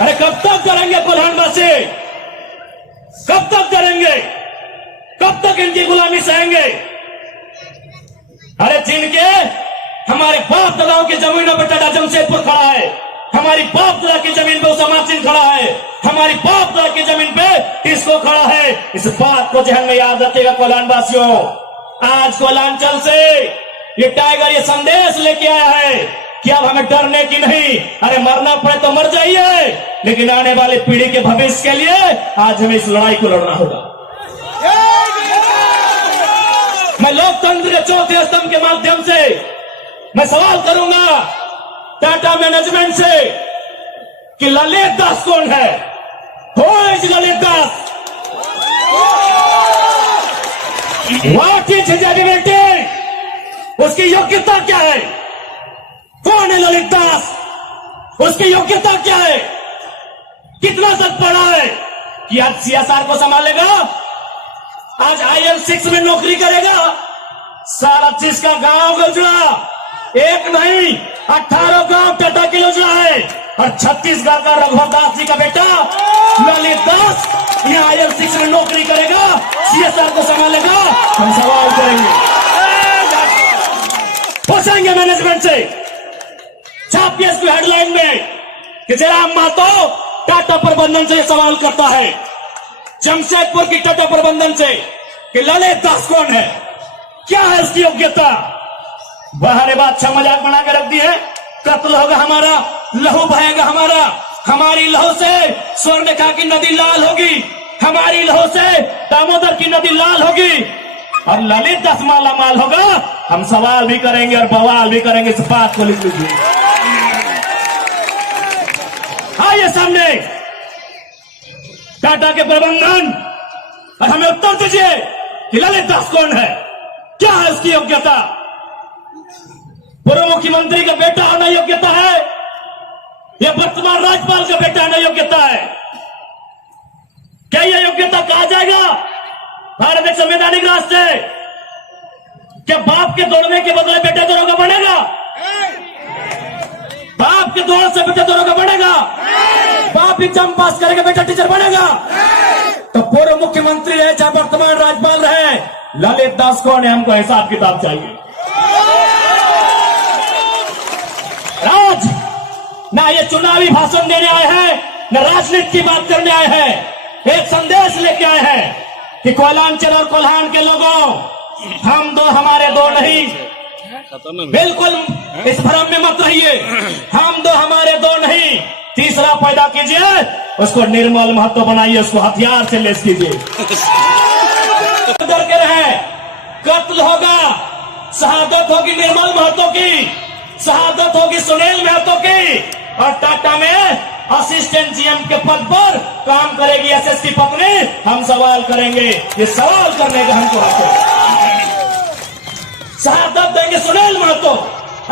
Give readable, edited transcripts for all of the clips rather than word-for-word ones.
अरे कब तक करेंगे कोल्हानवासी? कब तक करेंगे? कब तक इनकी गुलामी सहेंगे? अरे जिनके हमारे बाप दादाओं की जमीनों पर टाटा जमशेदपुर खड़ा है, हमारी बाप दादा की जमीन पे उसामा सिंह खड़ा है, हमारी बाप दादा की जमीन पे किसको खड़ा है, इस बात को ध्यान में याद रखिएगा कोल्हानवासियों। आज कोल्हांचल से ये टाइगर ये संदेश लेके आया है कि अब हमें डरने की नहीं, अरे मरना पड़े तो मर जाइए, लेकिन आने वाली पीढ़ी के भविष्य के लिए आज हमें इस लड़ाई को लड़ना होगा। मैं लोकतंत्र के चौथे स्तंभ के माध्यम से मैं सवाल करूंगा टाटा मैनेजमेंट से कि ललित दास कौन है? Who is Lalit Das? What is his ability? उसकी योग्यता क्या है? कौन है ललित दास? उसकी योग्यता क्या है? कितना तक पढ़ा है कि आज सीएसआर को संभालेगा? आज IL6 में नौकरी करेगा? सारा चीज का गांव गजुड़ा, एक नहीं 18 गांव टाटा की योजना है, और छत्तीसगढ़ का रघुवर दास जी का बेटा ललित दास यहाँ IL6 में नौकरी करेगा, सीएसआर को संभालेगा। हम सवाल करेंगे, पूछेंगे मैनेजमेंट से, छापिए इसको हेडलाइन में कि जयराम महतो टाटा प्रबंधन से सवाल करता है, जमशेदपुर की टाटा प्रबंधन से कि ललित दास कौन है, क्या है उसकी योग्यता? बाहर बादशाह मजाक बना के रख दी है, कत्ल होगा हमारा, लहू बहेगा हमारा, हमारी लहू से स्वर्णरेखा की नदी लाल होगी, हमारी लहू से दामोदर की नदी लाल होगी, और ललित दास माला माल होगा। हम सवाल भी करेंगे और बवाल भी करेंगे, इस बात को लिख लीजिए। आइए सामने टाटा के प्रबंधन, और हमें उत्तर दीजिए कि ललित दास कौन है, क्या है उसकी योग्यता? पूर्व मुख्यमंत्री का बेटा होना योग्यता है या वर्तमान राज्यपाल का बेटा होना योग्यता है? क्या यह योग्यता कहा जाएगा भारत एक संवैधानिक राष्ट्र है? क्या बाप के दौड़ने के बदले बेटा दौड़ोगा बनेगा? बाप के दौड़ से बेटा दौड़ोगा बनेगा? बाप एग्जाम पास करेगा, बेटा टीचर बनेगा? तो पूर्व मुख्यमंत्री रहे चाहे वर्तमान राज्यपाल रहे, ललित दास कौन है? हमको हिसाब किताब चाहिए। आज ना ये चुनावी भाषण देने आए हैं, न राजनीति की बात करने आए हैं, एक संदेश लेके आए हैं कि कोयलांचल और कोल्हान के लोगों, हम दो हमारे दो नहीं, बिल्कुल इस भ्रम में मत रहिए, हम दो हमारे दो नहीं, तीसरा पैदा कीजिए, उसको निर्मल महतो बनाइए, उसको हथियार से लेस कीजिए। डर के रहे, कत्ल होगा, शहादत होगी निर्मल महतो की, शहादत होगी सुनील महतो की, और टाटा में असिस्टेंट जीएम के पद पर काम करेगी एसएससी पत्नी। हम सवाल करेंगे, ये सवाल करने का हमको हक है। शहादत देंगे सुनील महतो,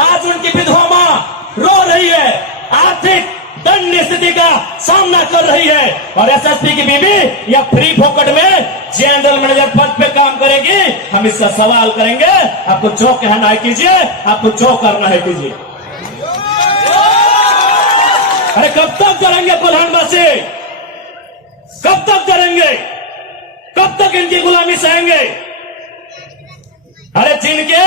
आज उनकी विधवा मां रो रही है, आर्थिक दंड स्थिति का सामना कर रही है, और एसएसपी की बीवी या फ्री फोकट में जनरल मैनेजर पद पे काम करेगी। हम इसका सवाल करेंगे, आपको जो कहना है कीजिए, आपको जो करना है कीजिए। अरे कब तक करेंगे कोल्हानवासी? कब तक करेंगे? कब तक इनकी गुलामी सहेंगे? अरे जिनके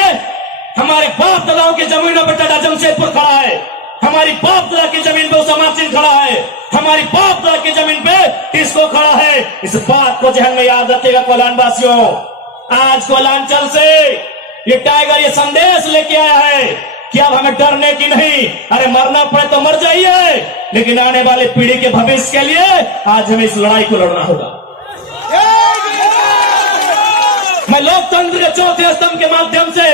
हमारे बाप दादाओं की जमीनों पर टाटा जमशेदपुर खड़ा है, हमारी बाप दादा की जमीन पे उसामा सिंह खड़ा है, हमारी बाप दादा की जमीन पे किसको खड़ा है, इस बात को ध्यान में याद रखिएगा कोल्हानवासियों। आज कोल्हांचल से ये टाइगर ये संदेश लेके आया है कि अब हमें डरने की नहीं, अरे मरना पड़े तो मर जाइए, लेकिन आने वाली पीढ़ी के भविष्य के लिए आज हमें इस लड़ाई को लड़ना होगा। मैं लोकतंत्र के चौथे स्तंभ के माध्यम से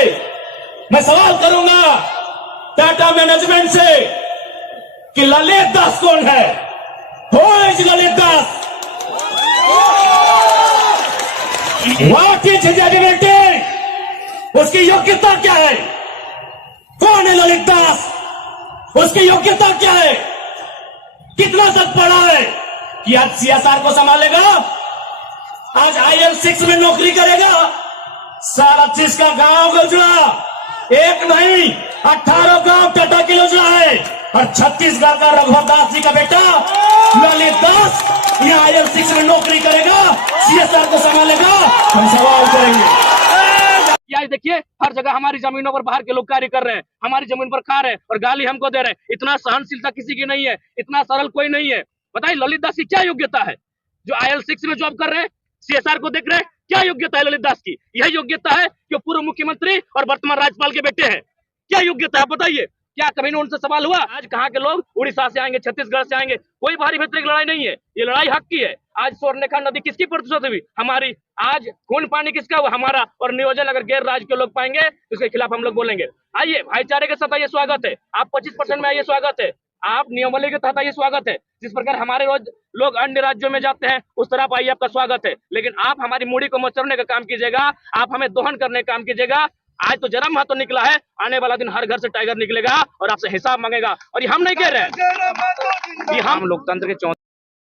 मैं सवाल करूंगा टाटा मैनेजमेंट से कि ललित दास कौन है? Who is Lalit Das? What is his ability? उसकी योग्यता क्या है? कौन है ललित दास? उसकी योग्यता क्या है? कितना तक पढ़ा है कि आज सीएसआर को संभालेगा? आज IL6 में नौकरी करेगा? सारा चीज का गांव गजुड़ा, एक नहीं 18 गांव टाटा की योजना है, और छत्तीसगढ़ का रघुवर दास जी का बेटा ललित दास यहाँ IL6 में नौकरी करेगा, CSR को संभालेगा, हम सवाल करेंगे। आज देखिए हर जगह हमारी जमीनों पर बाहर के लोग कार्य कर रहे हैं, हमारी जमीन पर खा रहे हैं और गाली हमको दे रहे हैं। इतना सहनशीलता किसी की नहीं है, इतना सरल कोई नहीं है। बताइए ललित दास की क्या योग्यता है जो IL6 में जॉब कर रहे हैं, CSR को देख रहे हैं? क्या योग्यता है ललित दास की? यह योग्यता है कि पूर्व मुख्यमंत्री और वर्तमान राज्यपाल के बेटे हैं। क्या योग्यता है बताइए? क्या कभी ने उनसे सवाल हुआ? आज कहाँ के लोग उड़ीसा से आएंगे, छत्तीसगढ़ से आएंगे, कोई भारी भीतरी की लड़ाई नहीं है, ये लड़ाई हक की है। आज स्वर्णरेखा नदी किसकी प्रतिशत हुई? हमारी। आज खून पानी किसका हुआ? हमारा। और नियोजन अगर गैर राज्य के लोग पाएंगे तो उसके खिलाफ हम लोग बोलेंगे। आइए भाईचारे के साथ आइए, स्वागत है। आप 25% में आइए, स्वागत है। आप नियमावली के तहत आइए, स्वागत है। जिस प्रकार हमारे रोज लोग अन्य राज्यों में जाते हैं उस तरह आइए, आपका स्वागत है। लेकिन आप हमारी मूड़ी को मचरने का काम कीजिएगा, आप हमें दोहन करने का काम कीजिएगा। आज तो जरा महत्व निकला है, आने वाला दिन हर घर से टाइगर निकलेगा और आपसे हिसाब मांगेगा। और ये हम नहीं कह रहे हैं, ये हम लोकतंत्र के